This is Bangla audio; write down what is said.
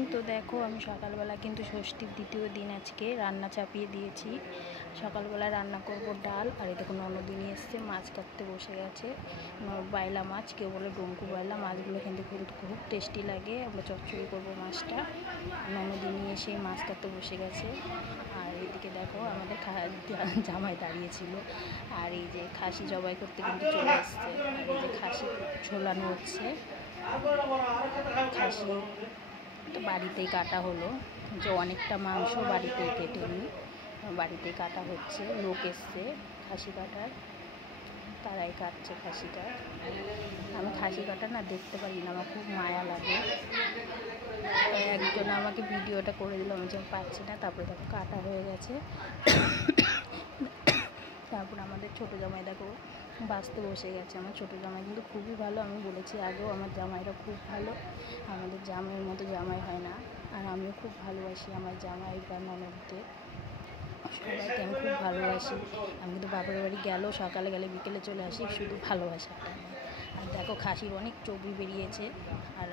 মর্নিং। তো দেখো আমি সকালবেলা কিন্তু ষষ্ঠীর দ্বিতীয় দিন আজকে রান্না চাপিয়ে দিয়েছি। সকালবেলা রান্না করব ডাল, আর এই দেখো ননদিনী এসছে মাছ কাটতে বসে গেছে। বাইলা মাছ, কেউ বলে ডঙ্কু বাইলা। মাছগুলো কিন্তু খুব টেস্টি লাগে। আমরা চচ্চড়ি করবো মাছটা। ননদিনী এসে মাছ কাটতে বসে গেছে। আর এদিকে দেখো আমাদের জামাই দাঁড়িয়েছিল, আর এই যে খাসি জবাই করতে কিন্তু চলে এসছে। আর এই যে খাসি ঝোলানো হচ্ছে। খাসি তো বাড়িতেই কাটা হলো, যে অনেকটা মাংস বাড়িতেই কেটে নিই, বাড়িতেই কাটা হচ্ছে। লোক এসছে খাসি কাটার, তারাই কাটছে খাসিটা। আমি খাসি কাটা না দেখতে পারি না, আমার খুব মায়া লাগে। একজন আমাকে ভিডিওটা করে দিল, আমি যেন পাচ্ছি না। তারপরে দেখো কাটা হয়ে গেছে। তারপর আমাদের ছোটো জামাই দেখো বাঁচতে বসে গেছে। আমার ছোটো জামাই কিন্তু খুবই ভালো, আমি বলেছি আগেও আমার জামাইরা খুব ভালো। আমাদের জামাইয়ের মতো জামাই হয় না। আর আমিও খুব ভালোবাসি আমার জামাই বা ননদদের, সবাইকে আমি খুব ভালোবাসি। আমি কিন্তু বাপের বাড়ি গেলেও সকালে গেলে বিকেলে চলে আসি, শুধু ভালোবাসাটা। আর দেখো খাসির অনেক চর্বি বেরিয়েছে, আর